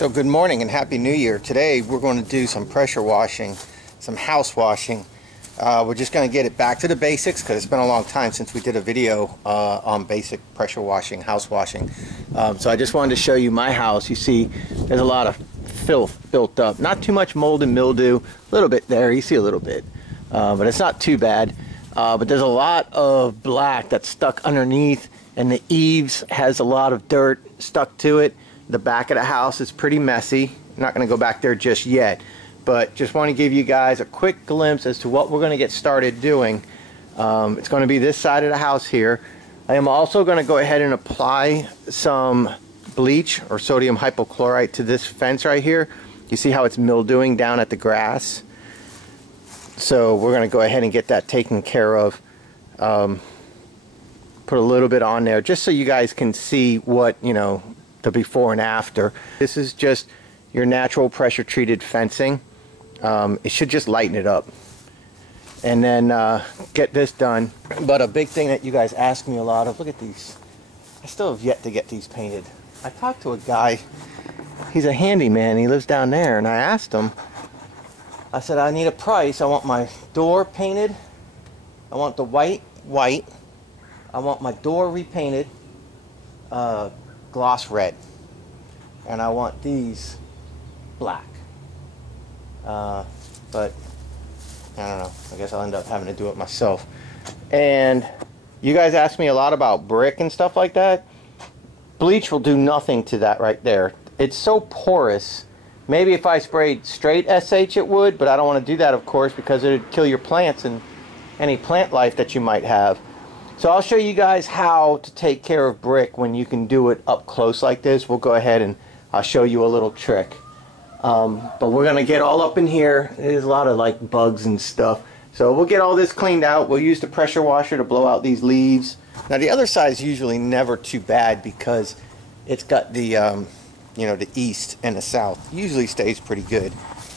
So good morning and Happy New Year. Today we're going to do some pressure washing, some house washing. We're just going to get it back to the basics because it's been a long time since we did a video on basic pressure washing, house washing. So I just wanted to show you my house. You see there's a lot of filth built up. Not too much mold and mildew. A little bit there. You see a little bit. But it's not too bad. But there's a lot of black that's stuck underneath, and the eaves has a lot of dirt stuck to it. The back of the house is pretty messy. I'm not going to go back there just yet, but just want to give you guys a quick glimpse as to what we're going to get started doing. It's going to be this side of the house here. I am also going to go ahead and apply some bleach or sodium hypochlorite to this fence right here. You see how it's mildewing down at the grass? So we're going to go ahead and get that taken care of. Put a little bit on there just so you guys can see what, you know, the before and after. This is just your natural pressure treated fencing. It should just lighten it up. And then get this done. But a big thing that you guys ask me a lot of, look at these. I still have yet to get these painted. I talked to a guy, he's a handyman, he lives down there, and I asked him, I said, I need a price. I want my door painted. I want the white. I want my door repainted. Gloss red, and I want these black, but I don't know, I guess I'll end up having to do it myself. And you guys ask me a lot about brick and stuff like that. Bleach will do nothing to that right there. It's so porous. Maybe if I sprayed straight SH it would, but I don't want to do that, of course, because it would kill your plants and any plant life that you might have. So I'll show you guys how to take care of brick when you can do it up close like this. We'll go ahead and I'll show you a little trick. But we're going to get all up in here. There's a lot of like bugs and stuff. So we'll get all this cleaned out. We'll use the pressure washer to blow out these leaves. Now the other side is usually never too bad because it's got the, you know, the east and the south. Usually stays pretty good.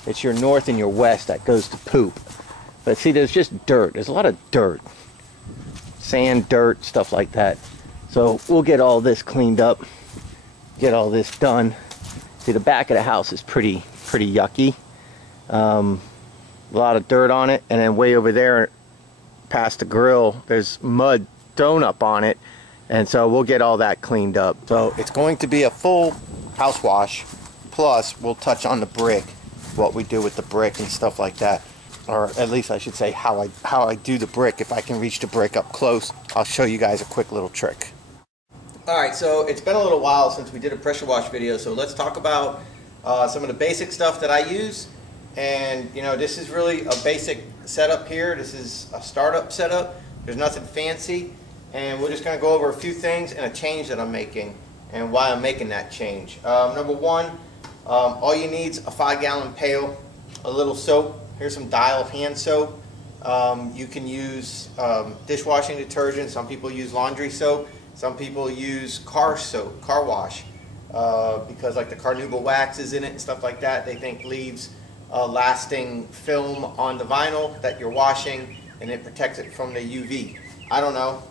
It's your north and your west that goes to poop. But see, there's just dirt. There's a lot of dirt. Sand, dirt, stuff like that. So we'll get all this cleaned up, get all this done. See, the back of the house is pretty yucky. A lot of dirt on it, and then way over there past the grill there's mud thrown up on it, and so we'll get all that cleaned up. So it's going to be a full house wash, plus we'll touch on the brick, what we do with the brick and stuff like that. Or at least I should say how I do the brick. If I can reach the brick up close, I'll show you guys a quick little trick. Alright, so it's been a little while since we did a pressure wash video, so let's talk about some of the basic stuff that I use. And you know, this is really a basic setup here. This is a startup setup. There's nothing fancy, and we're just going to go over a few things and a change that I'm making and why I'm making that change. Number one, all you need is a 5-gallon pail, a little soap. Here's some Dial of hand soap. You can use dishwashing detergent. Some people use laundry soap. Some people use car soap, car wash, because like the carnauba wax is in it and stuff like that. They think leaves a lasting film on the vinyl that you're washing, and it protects it from the UV. I don't know.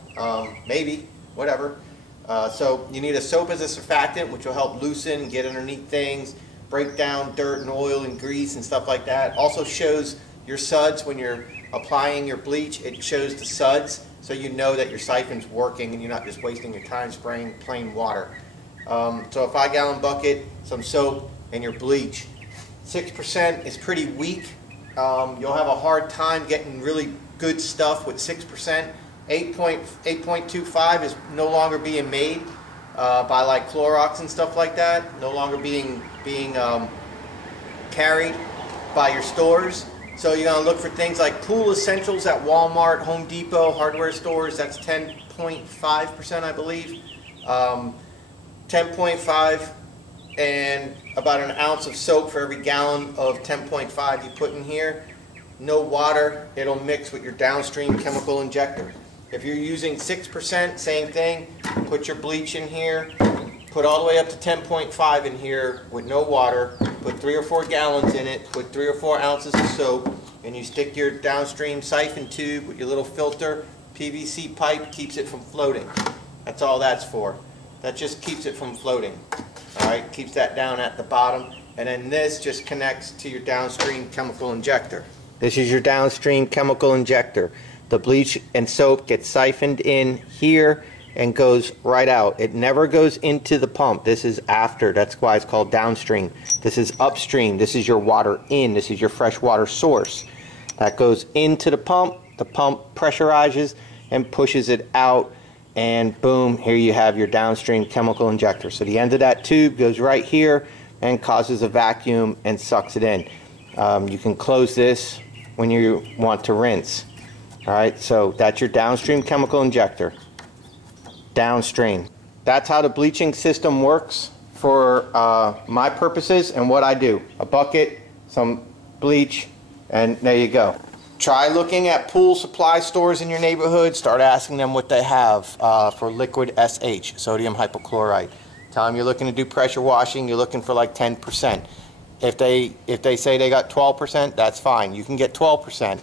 Maybe. Whatever. So you need a soap as a surfactant, which will help loosen, get underneath things, break down dirt and oil and grease and stuff like that. Also shows your suds when you're applying your bleach. It shows the suds, so you know that your siphon's working and you're not just wasting your time spraying plain water. So a 5-gallon bucket, some soap, and your bleach. 6% is pretty weak. You'll have a hard time getting really good stuff with 6%. 8.25 is no longer being made by like Clorox and stuff like that. No longer being carried by your stores. So you're going to look for things like Pool Essentials at Walmart, Home Depot, hardware stores. That's 10.5%, I believe. 10.5 and about an ounce of soap for every gallon of 10.5 you put in here. No water. It'll mix with your Downstream chemical injector. If you're using 6%, same thing. Put your bleach in here. Put all the way up to 10.5 in here with no water. Put 3 or 4 gallons in it. Put 3 or 4 ounces of soap. And you stick your Downstream siphon tube with your little filter. PVC pipe keeps it from floating. That's all that's for. That just keeps it from floating. All right, keeps that down at the bottom. And then this just connects to your downstream chemical injector. This is your downstream chemical injector. The bleach and soap gets siphoned in here and goes right out. It never goes into the pump. This is after. That's why it's called downstream. This is upstream. This is your water in. This is your fresh water source. That goes into the pump. The pump pressurizes and pushes it out, and boom, here you have your downstream chemical injector. So the end of that tube goes right here and causes a vacuum and sucks it in. You can close this when you want to rinse. All right, so that's your downstream chemical injector. Downstream. That's how the bleaching system works for my purposes and what I do. A bucket, some bleach, and there you go. Try looking at pool supply stores in your neighborhood. Start asking them what they have for liquid SH, sodium hypochlorite. Tell them you're looking to do pressure washing. You're looking for like 10%. If they say they got 12%, that's fine. You can get 12%.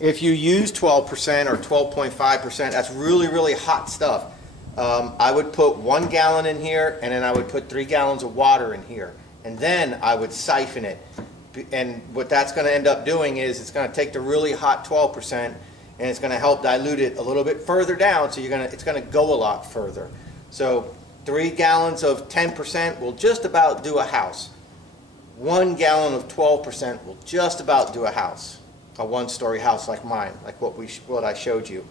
If you use 12% or 12.5%, that's really, really hot stuff. I would put 1 gallon in here, and then I would put 3 gallons of water in here, and then I would siphon it. And what that's going to end up doing is it's going to take the really hot 12% and it's going to help dilute it a little bit further down, so it's going to go a lot further. So 3 gallons of 10% will just about do a house. 1 gallon of 12% will just about do a house, a 1-story house like mine, like what I showed you.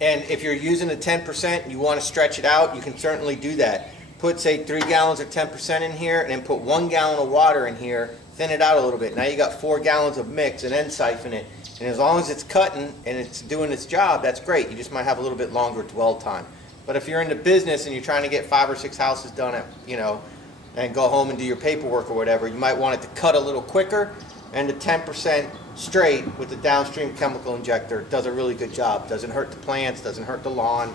And if you're using the 10% and you want to stretch it out, you can certainly do that. Put, say, 3 gallons of 10% in here, and then put 1 gallon of water in here, thin it out a little bit. Now you got 4 gallons of mix, and then siphon it. And as long as it's cutting and it's doing its job, that's great. You just might have a little bit longer dwell time. But if you're in the business and you're trying to get 5 or 6 houses done at, and go home and do your paperwork or whatever, you might want it to cut a little quicker. And the 10% straight with the downstream chemical injector does a really good job. Doesn't hurt the plants, doesn't hurt the lawn,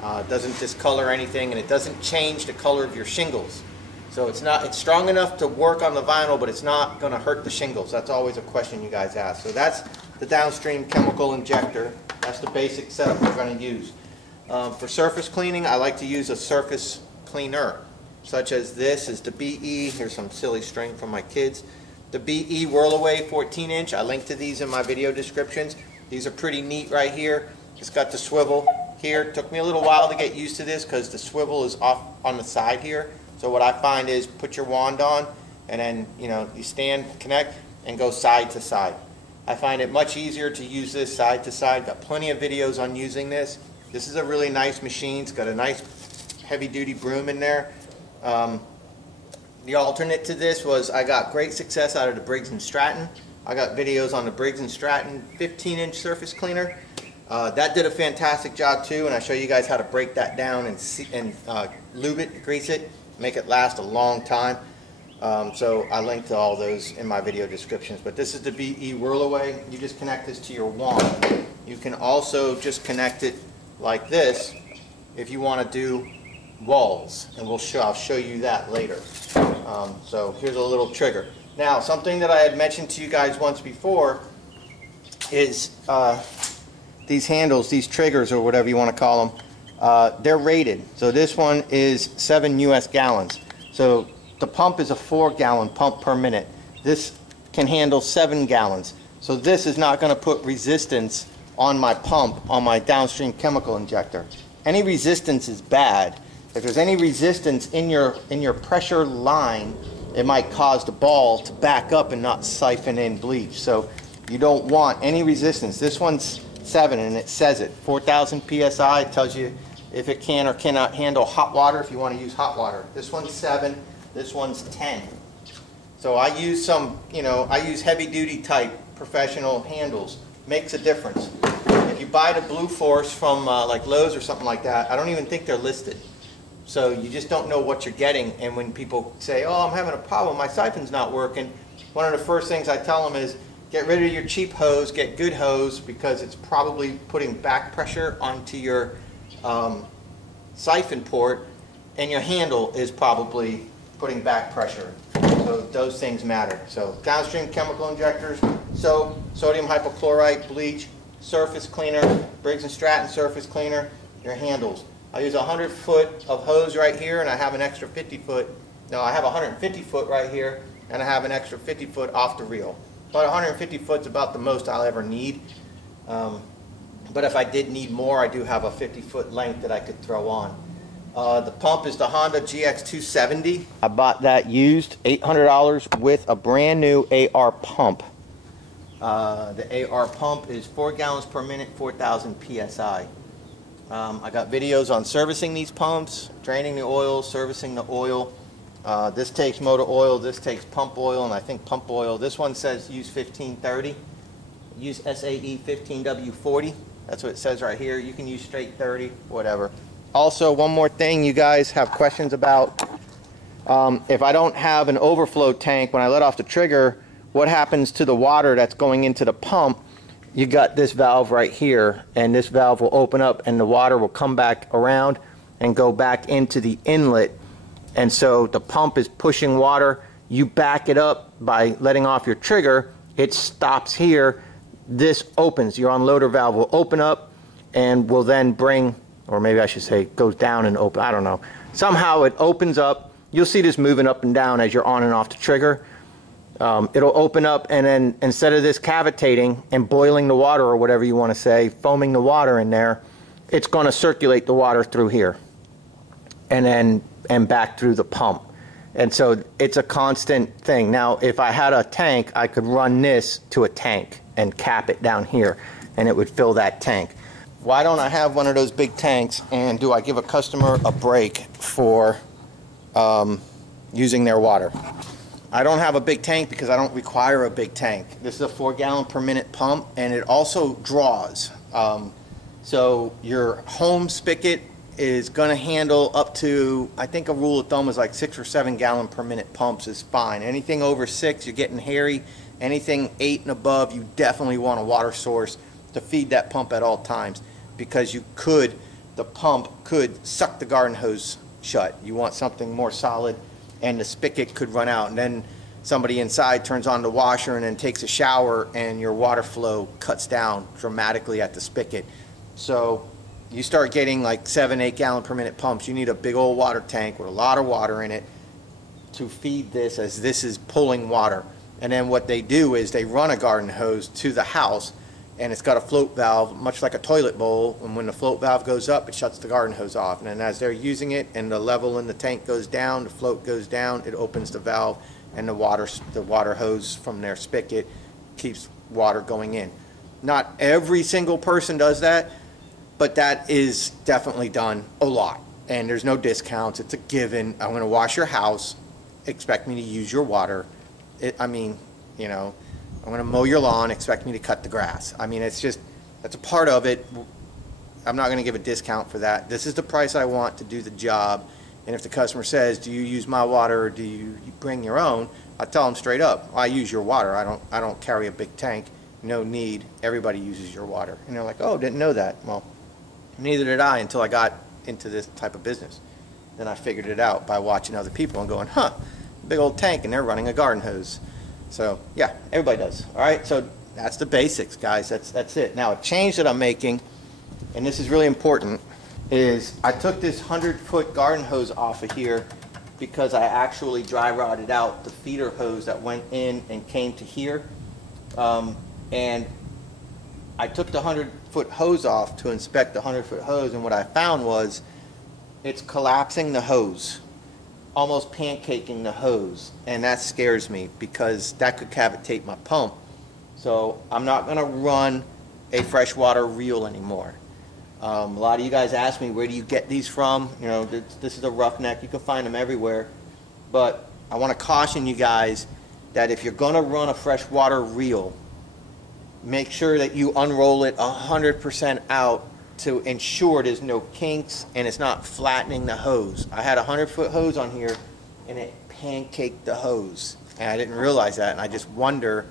doesn't discolor anything, and it doesn't change the color of your shingles. So it's strong enough to work on the vinyl, but it's not going to hurt the shingles. That's always a question you guys ask. So that's the downstream chemical injector. That's the basic setup we're going to use. For surface cleaning, I like to use a surface cleaner, such as this is the BE. Here's some silly string from my kids. The BE Whirl Away 14-inch. I link to these in my video descriptions. These are pretty neat right here. It's got the swivel here. It took me a little while to get used to this because the swivel is off on the side here. So what I find is put your wand on, and then you stand, connect, and go side to side. I find it much easier to use this side to side. Got plenty of videos on using this. This is a really nice machine. It's got a nice heavy-duty broom in there. The alternate to this was I got great success out of the Briggs & Stratton. I got videos on the Briggs & Stratton 15-inch surface cleaner. That did a fantastic job too, and I show you guys how to break that down and lube it, grease it, make it last a long time. So I link to all those in my video descriptions. But this is the BE Whirl Away. You just connect this to your wand. You can also just connect it like this if you want to do walls, and I'll show you that later. So here's a little trigger. Now, something that I had mentioned to you guys once before is these handles, these triggers, or whatever you want to call them. They're rated. So this one is 7 US gallons. So the pump is a 4-gallon pump per minute. This can handle 7 gallons. So this is not going to put resistance on my pump, on my downstream chemical injector. Any resistance is bad. If there's any resistance in your pressure line, it might cause the ball to back up and not siphon in bleach. So you don't want any resistance. This one's 7, and it says it. 4,000 PSI. It tells you if it can or cannot handle hot water, if you want to use hot water. This one's 7. This one's 10. So I use I use heavy-duty type professional handles. Makes a difference. If you buy the Blue Force from like Lowe's or something like that, I don't even think they're listed. So you just don't know what you're getting. And when people say, oh, I'm having a problem, my siphon's not working, one of the first things I tell them is get rid of your cheap hose, get good hose, because it's probably putting back pressure onto your siphon port, and your handle is probably putting back pressure. So those things matter. So downstream chemical injectors, soap, sodium hypochlorite, bleach, surface cleaner, Briggs & Stratton surface cleaner, your handles. I use 100 foot of hose right here, and I have an extra 50 foot Now I have 150 foot right here, and I have an extra 50 foot off the reel. But 150 foot's about the most I'll ever need. But if I did need more, I do have a 50 foot length that I could throw on. The pump is the Honda GX270. I bought that used, $800 with a brand new AR pump. The AR pump is 4 gallons per minute, 4,000 PSI. I got videos on servicing these pumps, draining the oil, servicing the oil. This takes motor oil, this takes pump oil, and I think pump oil. This one says use 1530. Use SAE 15W40. That's what it says right here. You can use straight 30, whatever. Also, one more thing you guys have questions about. If I don't have an overflow tank when I let off the trigger, what happens to the water that's going into the pump? You got this valve right here, and this valve will open up and the water will come back around and go back into the inlet. And so the pump is pushing water. You back it up by letting off your trigger. It stops here. This opens. Your unloader valve will open up and will then bring, or maybe I should say goes down and open, I don't know. Somehow it opens up. You'll see this moving up and down as you're on and off the trigger. It'll open up, and then instead of this cavitating and boiling the water, or whatever you want to say, foaming the water in there, it's going to circulate the water through here and back through the pump. And so it's a constant thing. Now, if I had a tank, I could run this to a tank and cap it down here, and it would fill that tank. Why don't I have one of those big tanks, and do I give a customer a break for using their water? I don't have a big tank because I don't require a big tank. This is a 4 gallon per minute pump, and it also draws. So your home spigot is going to handle up to, I think a rule of thumb is like 6 or 7 gallon per minute pumps is fine. Anything over 6, you're getting hairy. Anything 8 and above, you definitely want a water source to feed that pump at all times, because the pump could suck the garden hose shut. You want something more solid, and the spigot could run out, and then somebody inside turns on the washer and then takes a shower, and your water flow cuts down dramatically at the spigot. So you start getting like 7, 8 gallon per minute pumps. You need a big old water tank with a lot of water in it to feed this, as this is pulling water. And then what they do is they run a garden hose to the house, and it's got a float valve, much like a toilet bowl, and when the float valve goes up, it shuts the garden hose off. And then as they're using it and the level in the tank goes down, the float goes down, it opens the valve, and the water hose from their spigot keeps water going in. Not every single person does that, but that is definitely done a lot. And there's no discounts. It's a given. I'm going to wash your house. Expect me to use your water. I mean, you know, I'm going to mow your lawn, expect me to cut the grass. I mean, it's just, that's a part of it. I'm not going to give a discount for that. This is the price I want to do the job. And if the customer says, do you use my water or do you bring your own? I tell them straight up, I use your water. I don't carry a big tank. No need. Everybody uses your water. And they're like, oh, didn't know that. Well, neither did I until I got into this type of business. Then I figured it out by watching other people and going, huh, big old tank, and they're running a garden hose. So yeah, everybody does. All right, so that's the basics, guys. That's it. Now, a change that I'm making, and this is really important, is I took this 100-foot garden hose off of here because I actually dry rotted out the feeder hose that went in and came to here. And I took the 100-foot hose off to inspect the 100-foot hose, and what I found was it's collapsing the hose, almost pancaking the hose, and that scares me because that could cavitate my pump. So I'm not going to run a freshwater reel anymore. A lot of you guys ask me, where do you get these from? You know, this is a roughneck. You can find them everywhere. But I want to caution you guys that if you're going to run a freshwater reel, make sure that you unroll it 100% out to ensure there's no kinks and it's not flattening the hose. I had a 100-foot hose on here and it pancaked the hose, and I didn't realize that, and I just wonder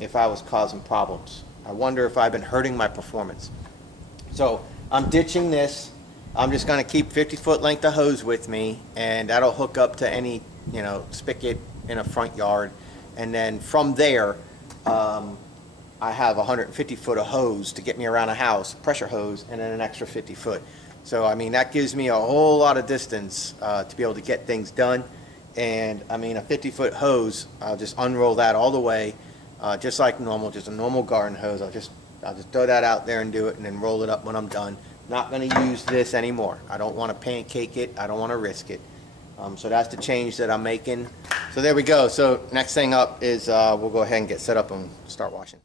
if I was causing problems. I wonder if I've been hurting my performance. So I'm ditching this. I'm just going to keep 50-foot length of hose with me, and that'll hook up to any, you know, spigot in a front yard, and then from there I have 150 foot of hose to get me around a house, pressure hose, and then an extra 50 foot. So I mean, that gives me a whole lot of distance to be able to get things done. And I mean, a 50-foot hose, I'll just unroll that all the way, just like normal, just a normal garden hose. I'll just throw that out there and do it, and then roll it up when I'm done. Not going to use this anymore. I don't want to pancake it. I don't want to risk it. So that's the change that I'm making. So there we go. So next thing up is we'll go ahead and get set up and start washing.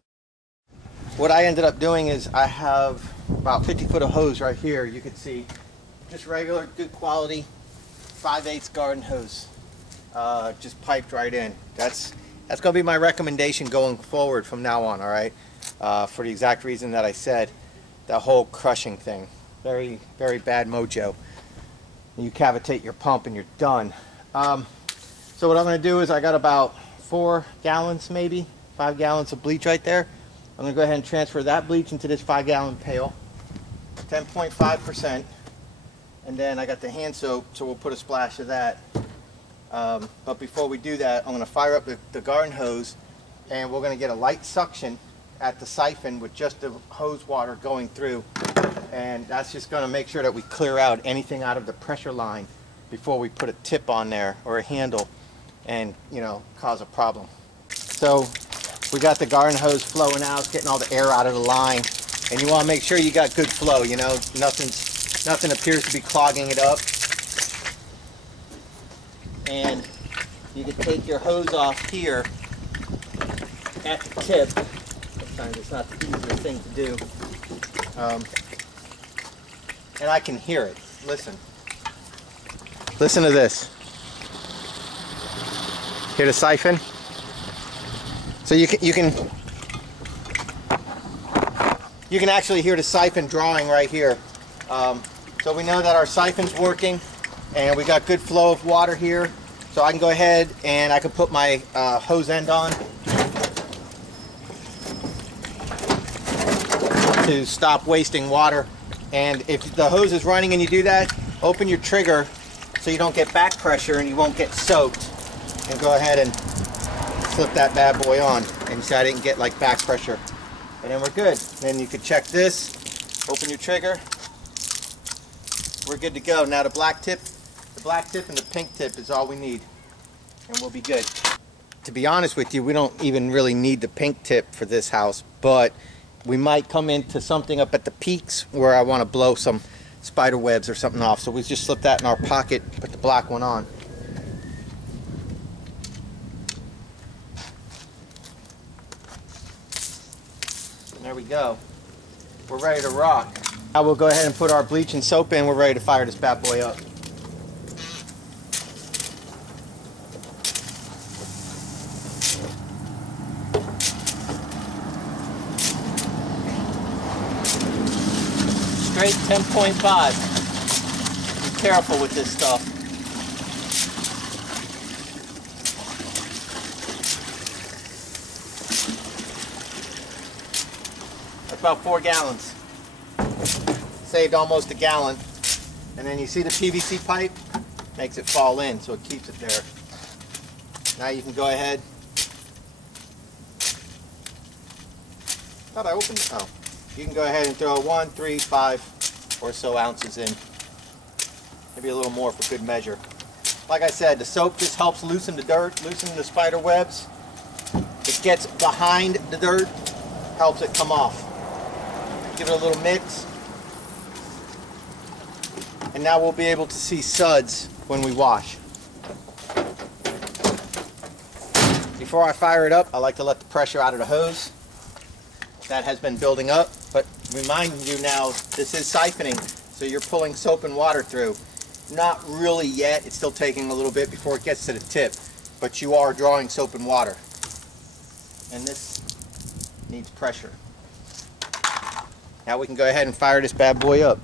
What I ended up doing is I have about 50 foot of hose right here. You can see just regular, good quality 5/8 garden hose, just piped right in. That's going to be my recommendation going forward from now on. All right, for the exact reason that I said, that whole crushing thing, very, very bad mojo. You cavitate your pump and you're done. So what I'm going to do is I got about 4 gallons, maybe 5 gallons of bleach right there. I'm going to go ahead and transfer that bleach into this 5-gallon pail, 10.5%, and then I got the hand soap, so we'll put a splash of that. But before we do that, I'm going to fire up the garden hose, and we're going to get a light suction at the siphon with just the hose water going through, and that's just going to make sure that we clear out anything out of the pressure line before we put a tip on there or a handle and, you know, cause a problem. So we got the garden hose flowing out, it's getting all the air out of the line, and you want to make sure you got good flow. You know, nothing appears to be clogging it up. And you can take your hose off here at the tip. Sometimes it's not the easiest thing to do. And I can hear it. Listen. Listen to this. Hear the siphon? So you can actually hear the siphon drawing right here. So we know that our siphon's working, and we got good flow of water here. So I can go ahead and I can put my hose end on to stop wasting water. And if the hose is running and you do that, open your trigger so you don't get back pressure and you won't get soaked, and go ahead and flip that bad boy on, and so I didn't get like back pressure, and then we're good. Then you could check this, open your trigger, we're good to go. Now the black tip and the pink tip is all we need, and we'll be good. To be honest with you, we don't even really need the pink tip for this house, but we might come into something up at the peaks where I want to blow some spider webs or something off, so we just slip that in our pocket, put the black one on. And there we go. We're ready to rock. Now we'll go ahead and put our bleach and soap in. We're ready to fire this bad boy up. Straight 10.5. Be careful with this stuff. That's about 4 gallons. Saved almost a gallon. And then you see the PVC pipe? Makes it fall in, so it keeps it there. Now you can go ahead. Thought I opened it. Oh. You can go ahead and throw 1, 3, 5 or so ounces in. Maybe a little more for good measure. Like I said, the soap just helps loosen the dirt, loosen the spider webs. It gets behind the dirt, helps it come off. Give it a little mix. And now we'll be able to see suds when we wash. Before I fire it up, I like to let the pressure out of the hose. That has been building up, but remind you now, this is siphoning, so you're pulling soap and water through. Not really yet, it's still taking a little bit before it gets to the tip, but you are drawing soap and water. And this needs pressure. Now we can go ahead and fire this bad boy up.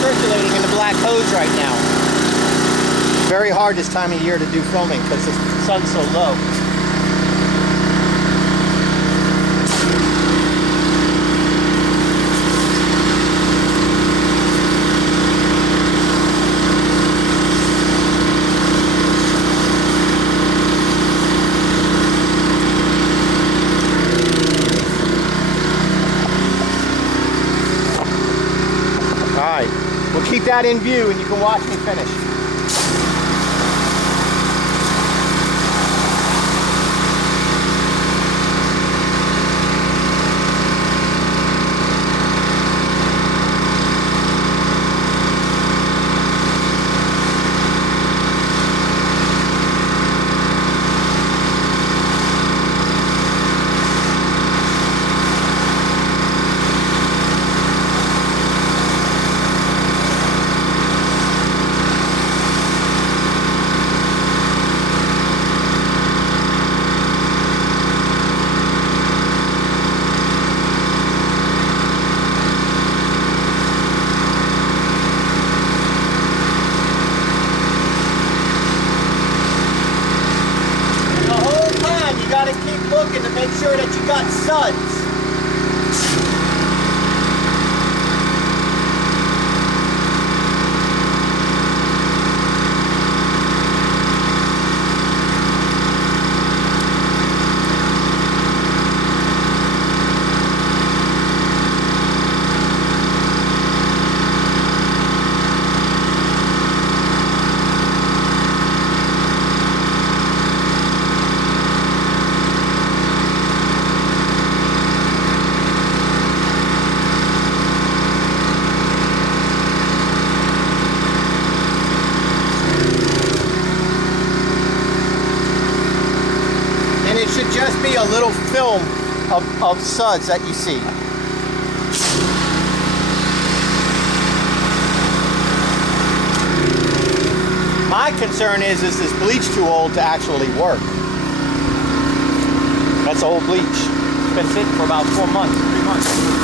Circulating in the black hose right now. Very hard this time of year to do filming because the sun's so low. keep that in view and you can watch me finish. To make sure that you got suds. Just be a little film of suds that you see. My concern is this bleach too old to actually work? That's old bleach. It's been sitting for about 4 months, 3 months.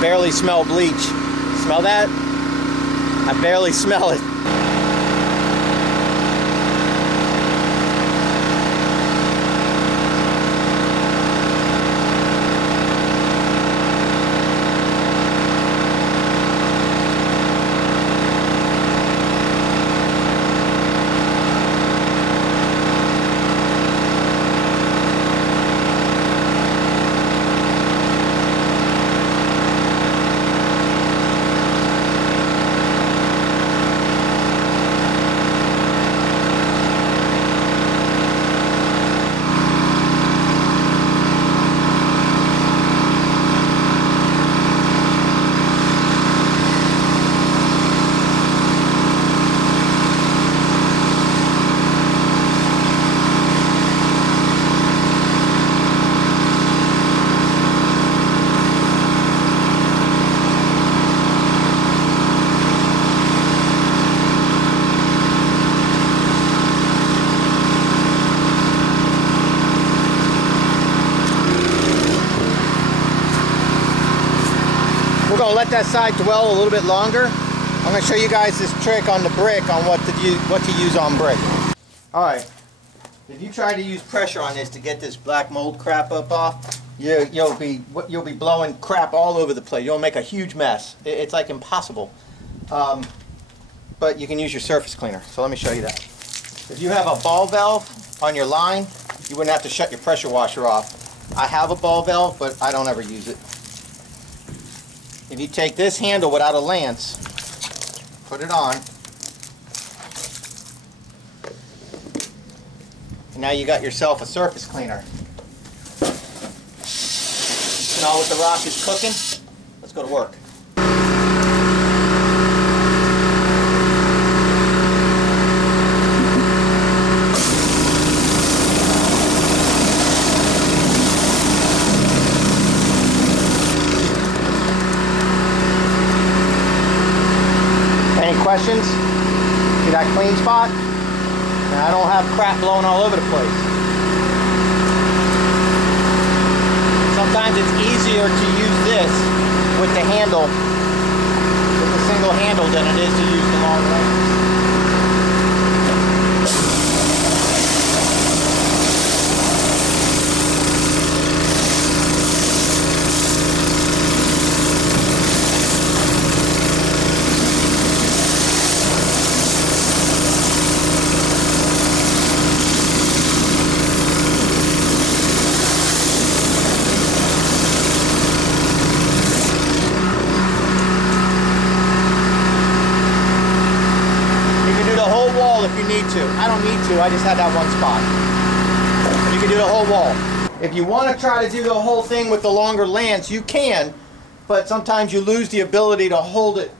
Barely smell bleach. Smell that? I barely smell it. Gonna let that side dwell a little bit longer. I'm gonna show you guys this trick on the brick on what to use on brick. All right, if you try to use pressure on this to get this black mold crap up off, you'll be blowing crap all over the place. You'll make a huge mess. It's like impossible. But you can use your surface cleaner. So let me show you that. If you have a ball valve on your line, you wouldn't have to shut your pressure washer off. I have a ball valve, but I don't ever use it. If you take this handle without a lance, put it on, and now you got yourself a surface cleaner. Smell what the rock is cooking? Let's go to work. questions? See that clean spot? Now I don't have crap blowing all over the place. Sometimes it's easier to use this with the handle, with the single handle, than it is to use the long lens. If you need to. I don't need to, I just had that one spot. You can do the whole wall. If you want to try to do the whole thing with the longer lance, you can, but sometimes you lose the ability to hold it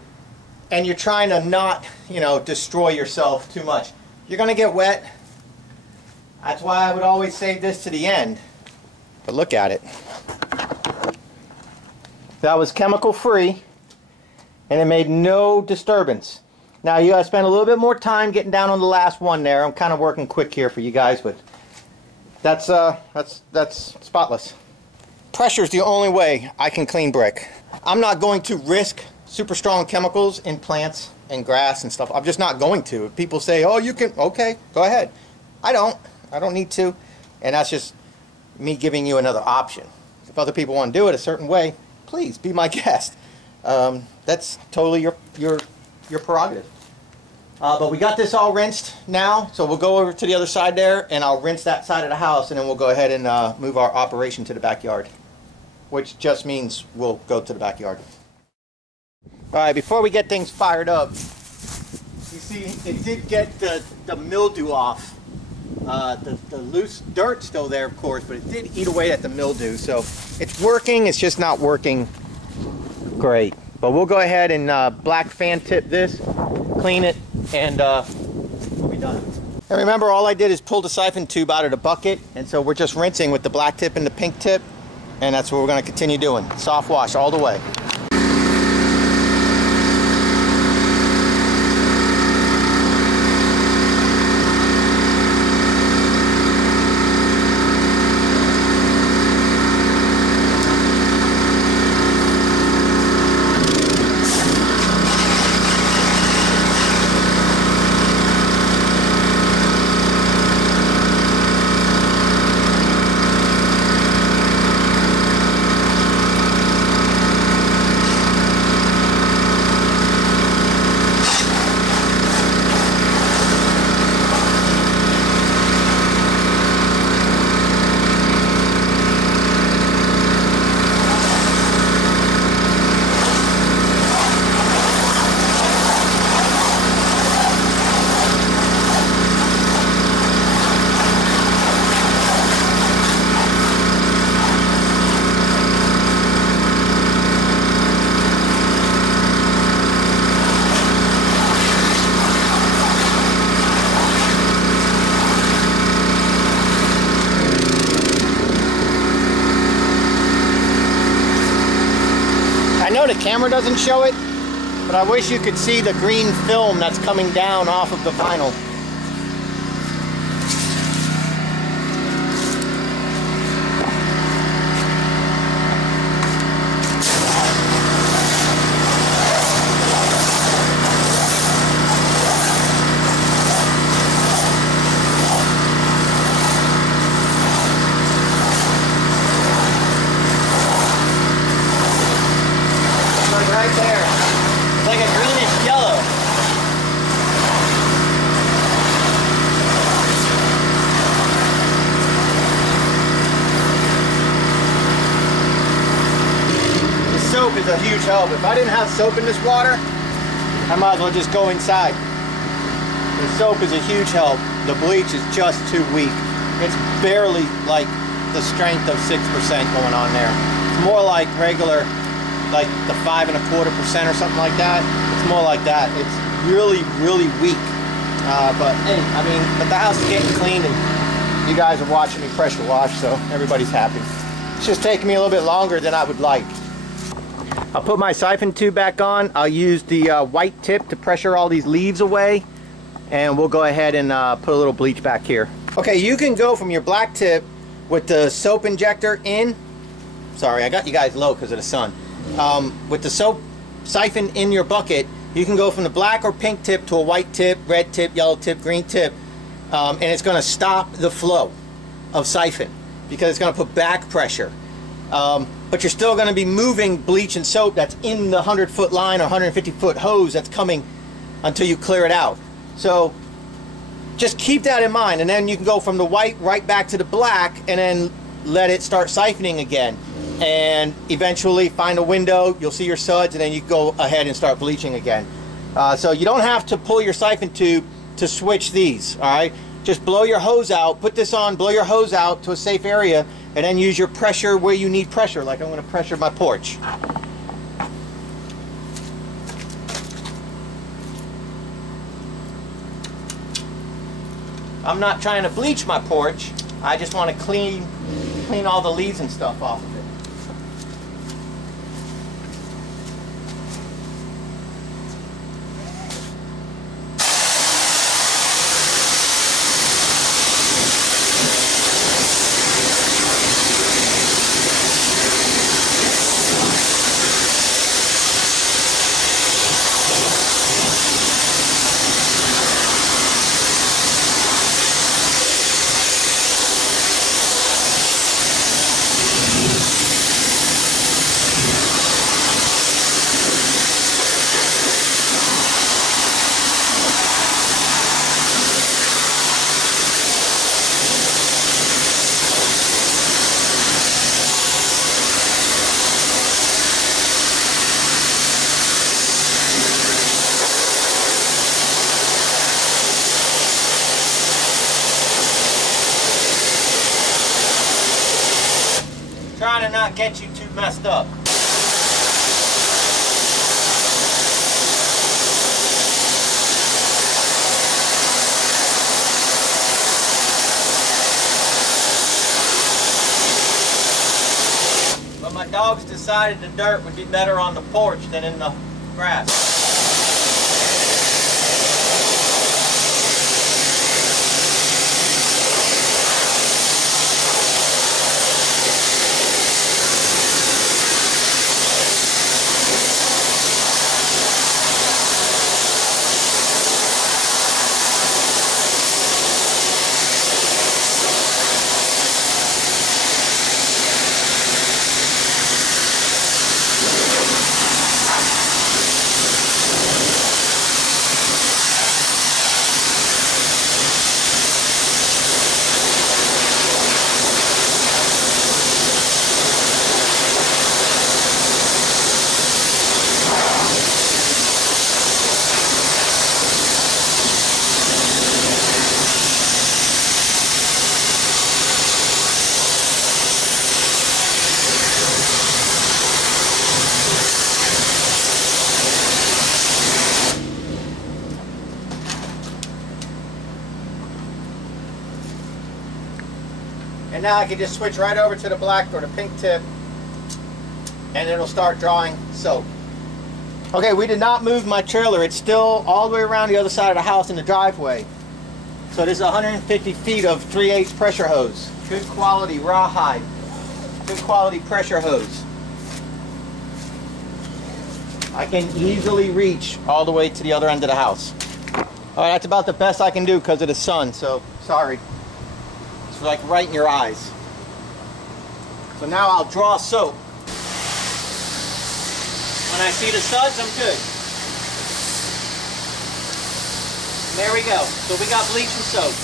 and you're trying to not, you know, destroy yourself too much. You're going to get wet. That's why I would always save this to the end. But look at it. That was chemical free and it made no disturbance. Now you gotta spend a little bit more time getting down on the last one there. I'm kind of working quick here for you guys, but that's spotless. Pressure is the only way I can clean brick. I'm not going to risk super strong chemicals in plants and grass and stuff. I'm just not going to. If people say, oh, you can, okay, go ahead. I don't need to, and that's just me giving you another option. If other people want to do it a certain way, please be my guest. That's totally your prerogative. But we got this all rinsed now, so we'll go over to the other side there and I'll rinse that side of the house, and then we'll go ahead and move our operation to the backyard, which just means we'll go to the backyard. Alright, before we get things fired up, you see it did get the mildew off. The loose dirt's still there, of course, but it did eat away at the mildew, so it's working, it's just not working great. But we'll go ahead and black fan tip this, clean it, and we'll be done. And remember, all I did is pull the siphon tube out of the bucket, and so we're just rinsing with the black tip and the pink tip, and that's what we're going to continue doing. Soft wash all the way. The camera doesn't show it, but I wish you could see the green film that's coming down off of the vinyl. Right there. It's like a greenish yellow. The soap is a huge help. If I didn't have soap in this water, I might as well just go inside. The soap is a huge help. The bleach is just too weak. It's barely like the strength of 6% going on there. It's more like regular, like the 5.25% or something like that. It's more like that. It's really, really weak. But hey, I mean, but the house is getting clean, and you guys are watching me pressure wash, so everybody's happy. It's just taking me a little bit longer than I would like. I'll put my siphon tube back on. I'll use the white tip to pressure all these leaves away, and we'll go ahead and put a little bleach back here. Okay, you can go from your black tip with the soap injector in. Sorry, I got you guys low because of the sun. With the soap siphon in your bucket, you can go from the black or pink tip to a white tip, red tip, yellow tip, green tip, and it's going to stop the flow of siphon because it's going to put back pressure. But you're still going to be moving bleach and soap that's in the 100-foot line or 150-foot hose that's coming until you clear it out. So just keep that in mind, and then you can go from the white right back to the black and then let it start siphoning again. And eventually find a window, you'll see your suds, and then you go ahead and start bleaching again. So you don't have to pull your siphon tube to switch these, all right? Just blow your hose out, put this on, blow your hose out to a safe area, and then use your pressure where you need pressure, like I'm going to pressure my porch. I'm not trying to bleach my porch, I just want to clean all the leaves and stuff off of it. Trying to not get you too messed up. But my dogs decided the dirt would be better on the porch than in the grass. And now I can just switch right over to the black or the pink tip, and it'll start drawing soap. Okay, we did not move my trailer. It's still all the way around the other side of the house in the driveway. So this is 150 feet of 3/8 pressure hose. Good quality rawhide. Good quality pressure hose. I can easily reach all the way to the other end of the house. All right, that's about the best I can do because of the sun, so sorry. It's like right in your eyes. So now I'll draw soap. When I see the suds, I'm good. There we go. So we got bleach and soap.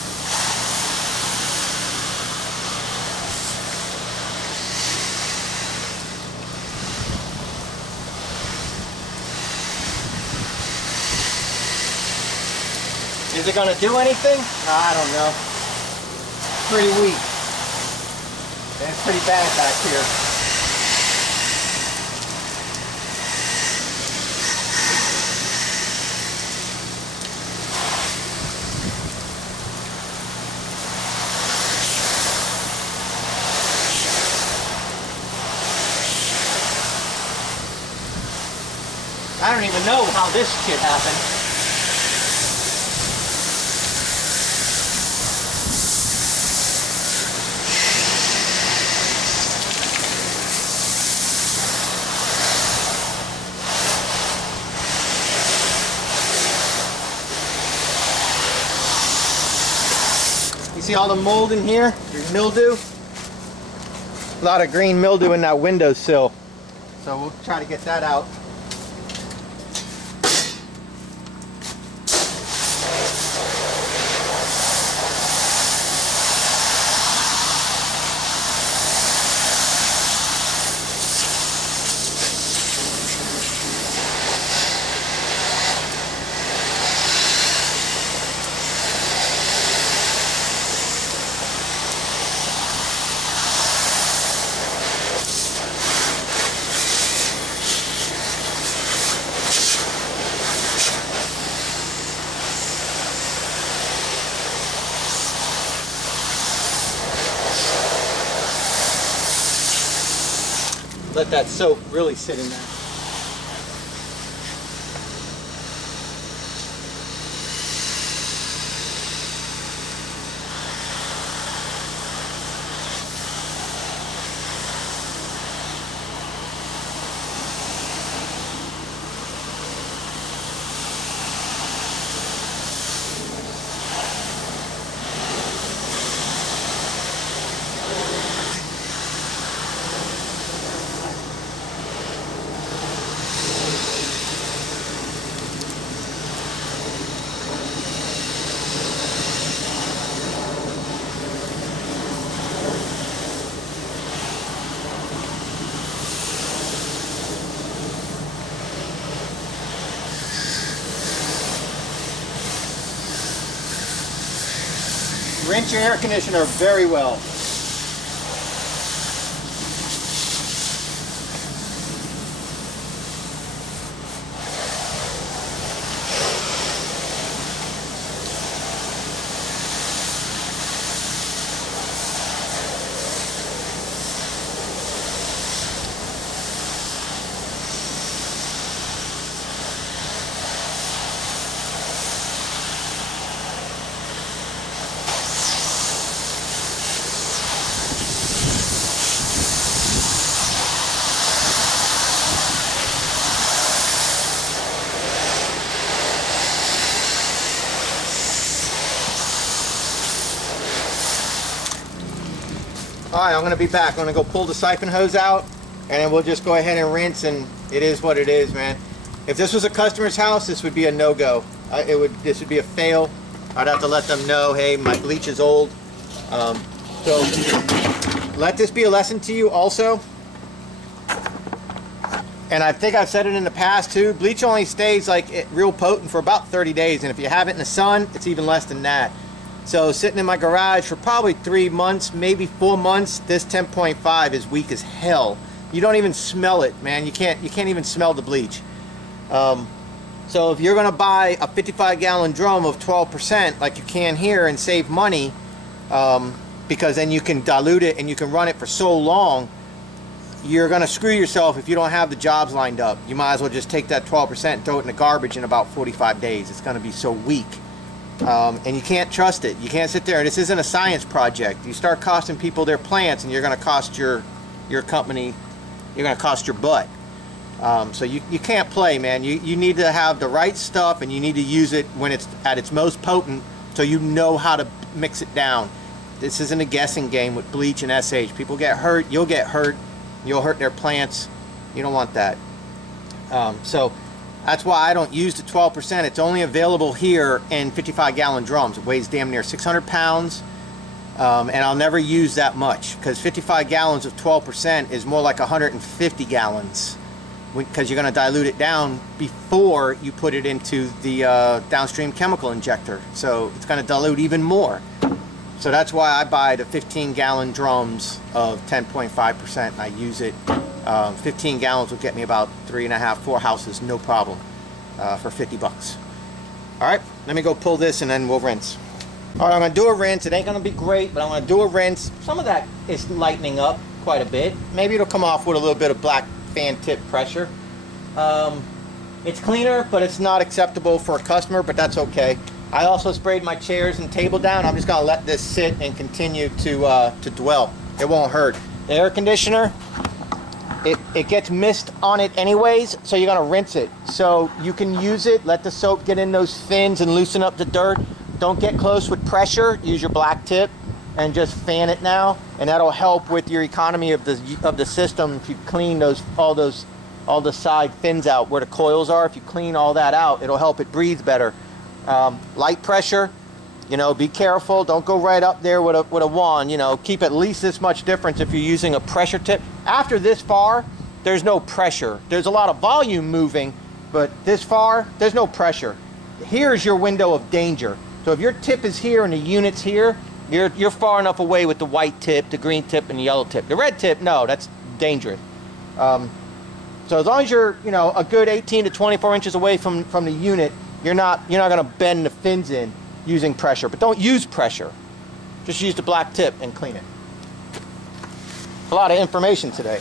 Is it going to do anything? I don't know. It's pretty weak. And it's pretty bad back here. I don't even know how this shit happened. You see all the mold in here? There's mildew. A lot of green mildew in that windowsill. So we'll try to get that out. Let that soap really sit in there. Rinse your air conditioner very well. Alright, I'm going to be back. I'm going to go pull the siphon hose out, and then we'll just go ahead and rinse, and it is what it is, man. If this was a customer's house, this would be a no-go. This would be a fail. I'd have to let them know, hey, my bleach is old. So let this be a lesson to you also. And I think I've said it in the past too, bleach only stays like real potent for about 30 days, and if you have it in the sun, it's even less than that. So sitting in my garage for probably 3 months, maybe 4 months, this 10.5 is weak as hell. You don't even smell it, man. You can't even smell the bleach. So if you're gonna buy a 55-gallon drum of 12% like you can here and save money, because then you can dilute it and you can run it for so long, you're gonna screw yourself if you don't have the jobs lined up. You might as well just take that 12% and throw it in the garbage in about 45 days. It's gonna be so weak. And you can't trust it. You can't sit there. This isn't a science project. You start costing people their plants, and you're going to cost your company. You're going to cost your butt. So you can't play, man. You need to have the right stuff, and you need to use it when it's at its most potent, so you know how to mix it down. This isn't a guessing game with bleach and SH. People get hurt. You'll get hurt. You'll hurt their plants. You don't want that. So that's why I don't use the 12%. It's only available here in 55-gallon drums. It weighs damn near 600 pounds, and I'll never use that much, because 55 gallons of 12% is more like 150 gallons, because you're going to dilute it down before you put it into the downstream chemical injector. So it's going to dilute even more. So that's why I buy the 15-gallon drums of 10.5%, and I use it. 15 gallons will get me about 3.5, 4 houses, no problem, for 50 bucks. All right, let me go pull this and then we'll rinse. All right, I'm gonna do a rinse. It ain't gonna be great, but I'm gonna do a rinse. Some of that is lightening up quite a bit. Maybe it'll come off with a little bit of black fan tip pressure. You It's cleaner, but it's not acceptable for a customer, but that's okay. I also sprayed my chairs and table down. I'm just gonna let this sit and continue to dwell. It won't hurt. The air conditioner, it gets mist on it anyways, so you're gonna rinse it. So you can use it, let the soap get in those fins and loosen up the dirt. Don't get close with pressure. Use your black tip and just fan it now, and that'll help with your economy of the system. If you clean all the side fins out where the coils are, if you clean all that out, it'll help it breathe better. Light pressure, you know, be careful. Don't go right up there with a wand. You know, keep at least this much difference if you're using a pressure tip. After this far, there's no pressure. There's a lot of volume moving, but this far, there's no pressure. Here's your window of danger. So if your tip is here and the unit's here, you're far enough away with the white tip, the green tip, and the yellow tip. The red tip, no, that's dangerous. So as long as you're, you know, a good 18 to 24 inches away from the unit, you're not going to bend the fins in using pressure. But don't use pressure. Just use the black tip and clean it. A lot of information today.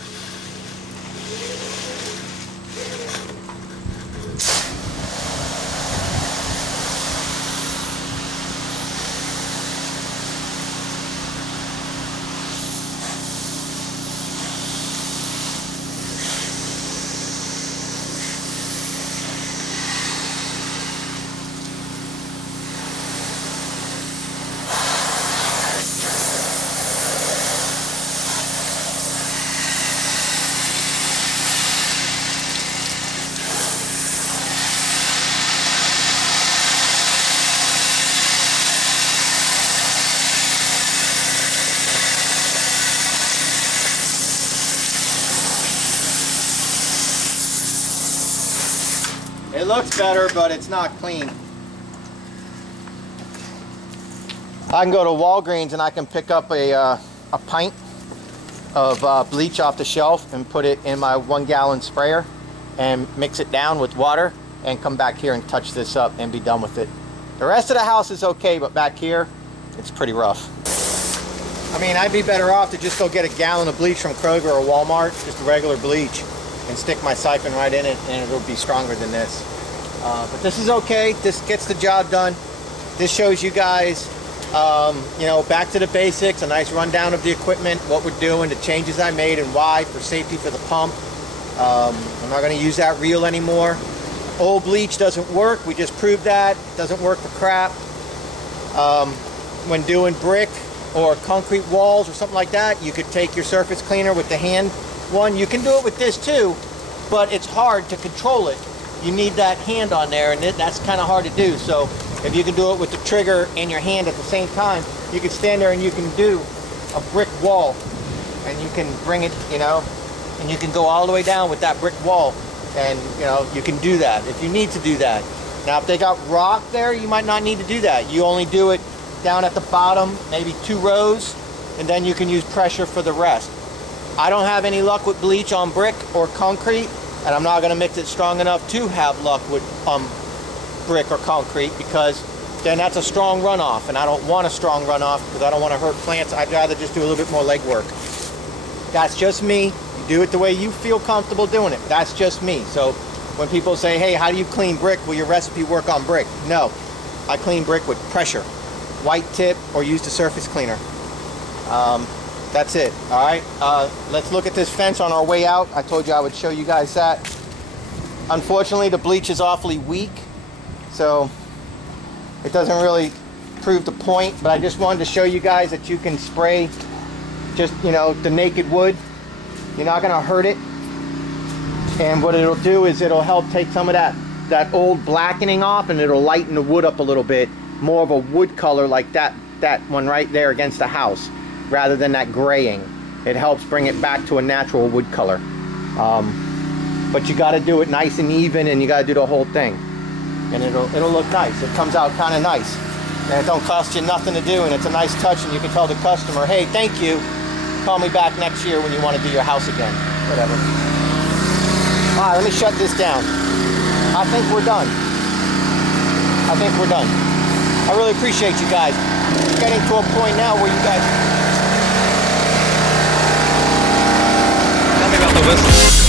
It looks better, but it's not clean. I can go to Walgreens and I can pick up a pint of bleach off the shelf and put it in my 1 gallon sprayer and mix it down with water and come back here and touch this up and be done with it. The rest of the house is okay, but back here, it's pretty rough. I mean, I'd be better off to just go get a gallon of bleach from Kroger or Walmart, just regular bleach, and stick my Syphon right in it, and it'll be stronger than this. But this is okay. This gets the job done. This shows you guys, you know, back to the basics, a nice rundown of the equipment, what we're doing, the changes I made and why, for safety for the pump. I'm not going to use that reel anymore. Old bleach doesn't work. We just proved that. It doesn't work for crap. When doing brick or concrete walls or something like that, you could take your surface cleaner with the hand one. You can do it with this too, but it's hard to control it. You need that hand on there, and that's kind of hard to do. So if you can do it with the trigger and your hand at the same time, you can stand there and you can do a brick wall, and you can bring it, you know, and you can go all the way down with that brick wall, and you know, you can do that if you need to do that. Now if they got rock there, you might not need to do that. You only do it down at the bottom, maybe 2 rows, and then you can use pressure for the rest. I don't have any luck with bleach on brick or concrete, and I'm not going to mix it strong enough to have luck with brick or concrete, because then that's a strong runoff, and I don't want a strong runoff because I don't want to hurt plants. I'd rather just do a little bit more legwork. That's just me. You do it the way you feel comfortable doing it. That's just me. So when people say, hey, how do you clean brick? Will your recipe work on brick? No. I clean brick with pressure, white tip, or use the surface cleaner. That's it. All right, let's look at this fence on our way out. I told you I would show you guys that. Unfortunately, the bleach is awfully weak, so it doesn't really prove the point, but I just wanted to show you guys that you can spray just, you know, the naked wood. You're not going to hurt it, and what it'll do is it'll help take some of that old blackening off, and it'll lighten the wood up a little bit, more of a wood color like that one right there against the house, rather than that graying. It helps bring it back to a natural wood color. But you got to do it nice and even, and you got to do the whole thing, and it'll look nice. It comes out kind of nice, and it don't cost you nothing to do, and it's a nice touch, and you can tell the customer, hey, thank you, call me back next year when you want to do your house again, whatever. All right, let me shut this down. I think we're done. I think we're done. I really appreciate you guys. It's getting to a point now where you guys... Tell me about the whistle.